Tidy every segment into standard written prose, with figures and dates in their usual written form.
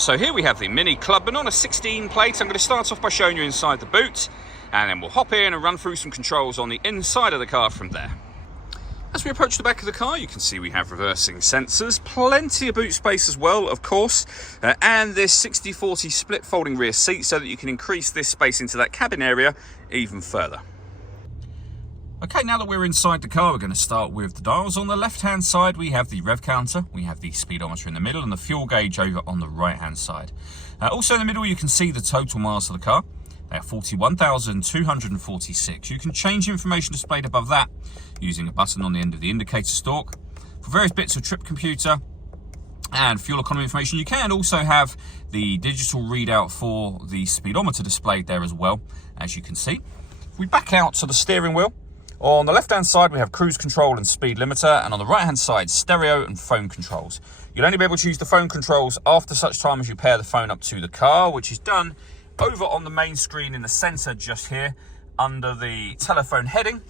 So here we have the Mini Clubman on a 16 plate. I'm going to start off by showing you inside the boot, and then we'll hop in and run through some controls on the inside of the car from there. As we approach the back of the car, you can see we have reversing sensors, plenty of boot space as well, of course, and this 60-40 split folding rear seat so that you can increase this space into that cabin area even further. Okay, now that we're inside the car, we're going to start with the dials. On the left-hand side, we have the rev counter, we have the speedometer in the middle, and the fuel gauge over on the right-hand side. Also in the middle, you can see the total miles of the car. They are 41,246. You can change information displayed above that using a button on the end of the indicator stalk. For various bits of trip computer and fuel economy information, you can also have the digital readout for the speedometer displayed there as well, as you can see. If we back out to the steering wheel, on the left-hand side, we have cruise control and speed limiter, and on the right-hand side, stereo and phone controls. You'll only be able to use the phone controls after such time as you pair the phone up to the car, which is done over on the main screen in the center just here, under the telephone heading.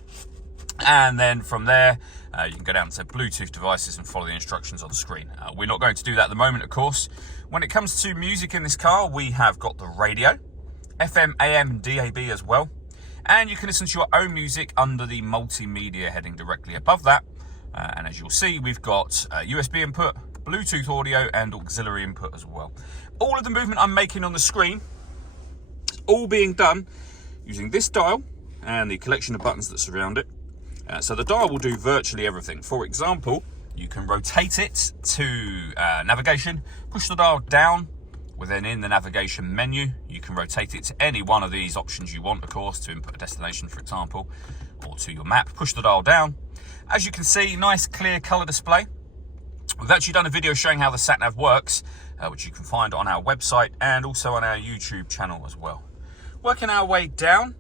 And then from there, you can go down to Bluetooth devices and follow the instructions on the screen. We're not going to do that at the moment, of course. When it comes to music in this car, we have got the radio, FM, AM, and DAB as well. And you can listen to your own music under the multimedia heading directly above that. And as you'll see, we've got USB input, Bluetooth audio, and auxiliary input as well. All of the movement I'm making on the screen is all being done using this dial and the collection of buttons that surround it. So the dial will do virtually everything. For example, you can rotate it to navigation, push the dial down. Within in the navigation menu, you can rotate it to any one of these options you want, of course, to input a destination, for example, or to your map. Push the dial down. As you can see, nice clear color display. We've actually done a video showing how the sat-nav works, which you can find on our website and also on our YouTube channel as well. Working our way down,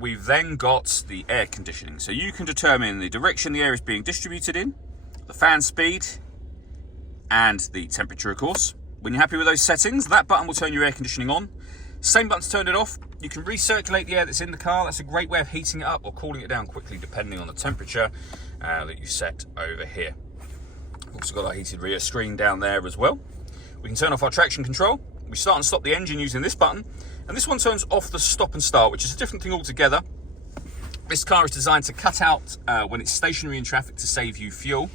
we've then got the air conditioning. So you can determine the direction the air is being distributed in, the fan speed, and the temperature, of course. When you're happy with those settings, that button will turn your air conditioning on. Same button to turn it off. You can recirculate the air that's in the car. That's a great way of heating it up or cooling it down quickly, depending on the temperature that you set over here. Also got our heated rear screen down there as well. We can turn off our traction control. We start and stop the engine using this button. And this one turns off the stop and start, which is a different thing altogether. This car is designed to cut out when it's stationary in traffic to save you fuel.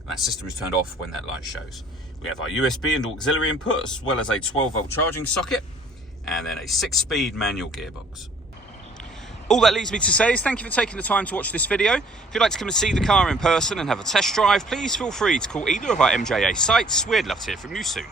And that system is turned off when that light shows. We have our USB and auxiliary input, as well as a 12-volt charging socket, and then a 6-speed manual gearbox. All that leaves me to say is thank you for taking the time to watch this video. If you'd like to come and see the car in person and have a test drive, please feel free to call either of our MJA sites. We'd love to hear from you soon.